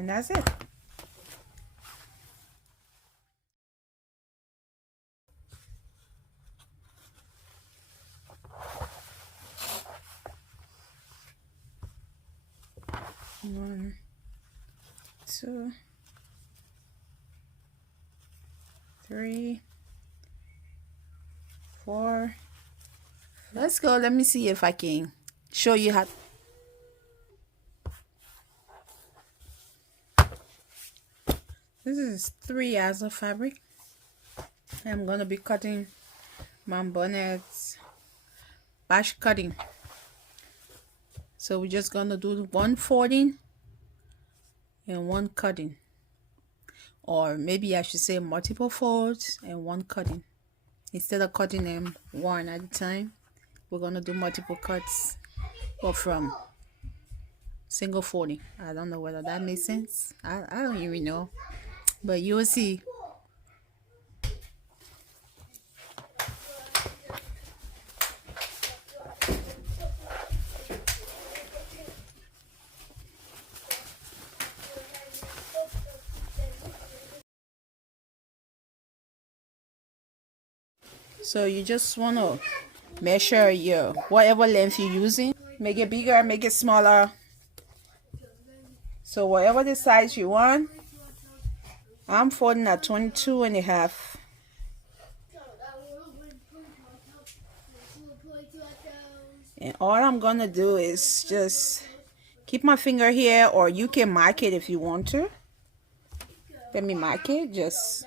And that's it. One, two, three, four. Let's go. Let me see if I can show you how. This is 3 yards of fabric. I'm gonna be cutting my bonnets, bash cutting. So we're just gonna do one folding and one cutting, or maybe I should say multiple folds and one cutting. Instead of cutting them one at a time, we're gonna do multiple cuts, or from single folding. I don't know whether that makes sense. I don't even know, but you'll see. So you just want to measure your whatever length you're using, make it bigger, make it smaller. So whatever the size you want. I'm folding at 22 and a half. And all I'm gonna do is just keep my finger here, or you can mark it if you want to. Let me mark it just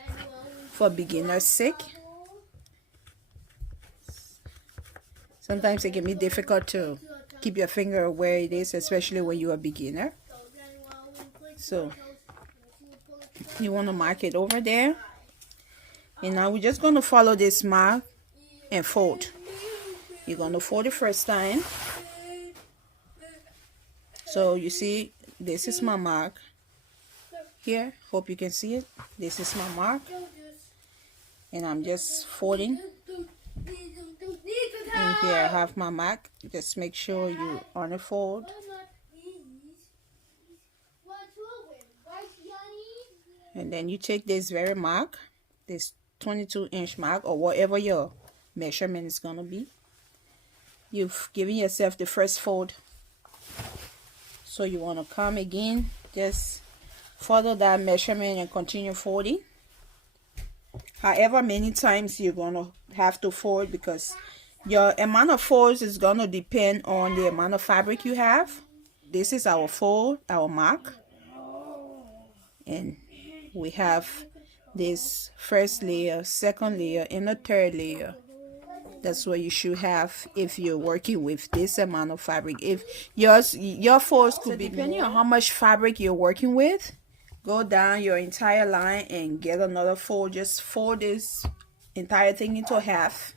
for beginner's sake. Sometimes it can be difficult to keep your finger where it is, especially when you're a beginner. So you want to mark it over there. And now we're just going to follow this mark and fold. You're going to fold the first time. So you see, this is my mark here. Hope you can see it. This is my mark. And I'm just folding. And here I have my mark. Just make sure you unfold. And then you take this very mark, this 22-inch mark, or whatever your measurement is going to be. You've given yourself the first fold. So you want to come again, just follow that measurement and continue folding. However many times you're going to have to fold, because your amount of folds is going to depend on the amount of fabric you have. This is our fold, our mark. And we have this first layer, second layer, and a third layer. That's what you should have if you're working with this amount of fabric. If your folds could be depending on how much fabric you're working with, go down your entire line and get another fold. Just fold this entire thing into half.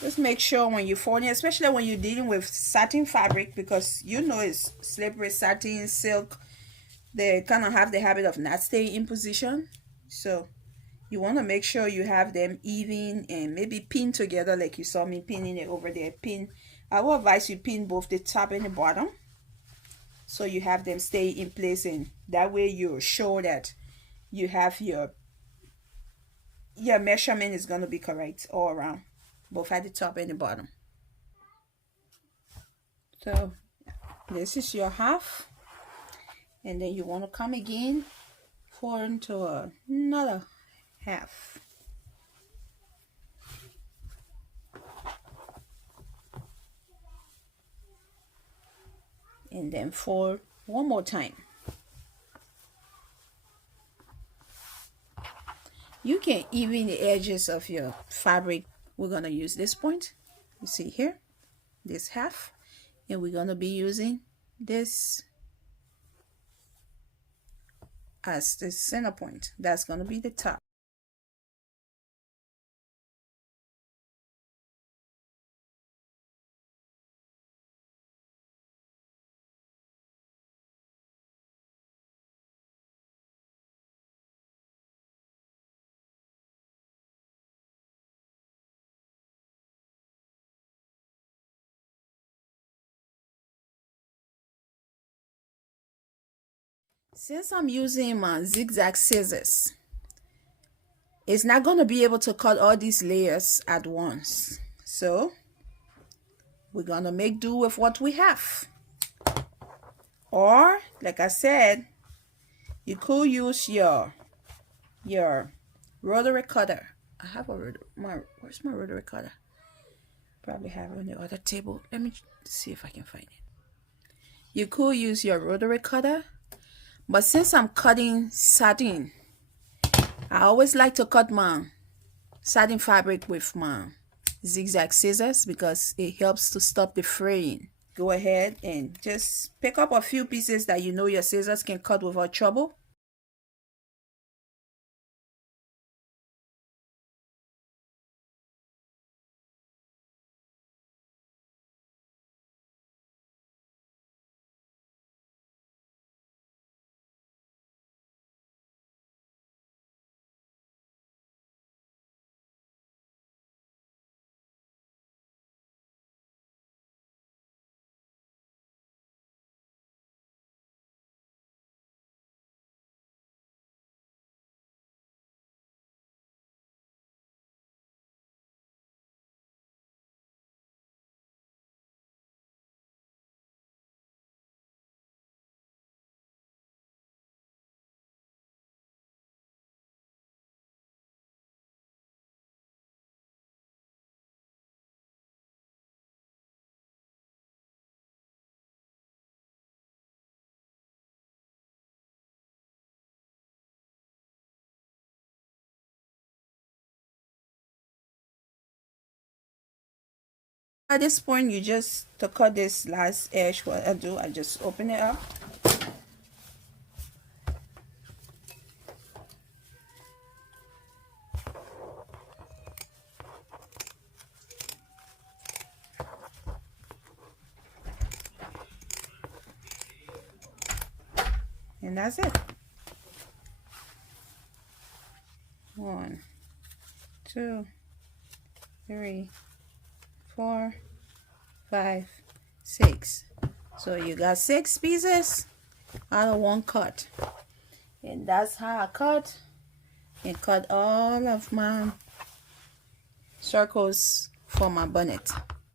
Just make sure when you're folding, especially when you're dealing with satin fabric, because you know it's slippery. Satin, silk, they kind of have the habit of not staying in position. So you want to make sure you have them even and maybe pin together, like you saw me pinning it over there. Pin. I will advise you pin both the top and the bottom, so you have them stay in place, and that way you're sure that you have your measurement is going to be correct all around, both at the top and the bottom. So this is your half, and then you want to come again, fold into another half. And then fold one more time. You can even the edges of your fabric. We're going to use this point, you see here, this half, and we're going to be using this as the center point. That's going to be the top. Since I'm using my zigzag scissors, it's not going to be able to cut all these layers at once. So we're going to make do with what we have. Or, like I said, you could use your rotary cutter. I have where's my rotary cutter? Probably have it on the other table. Let me see if I can find it. You could use your rotary cutter, but since I'm cutting satin, I always like to cut my satin fabric with my zigzag scissors because it helps to stop the fraying. Go ahead and just pick up a few pieces that you know your scissors can cut without trouble. At this point, you just, to cut this last edge, what I do, I just open it up. And that's it. 1, 2, 3, 4, 5, 6. So you got 6 pieces out of one cut. And that's how I cut and cut all of my circles for my bonnet.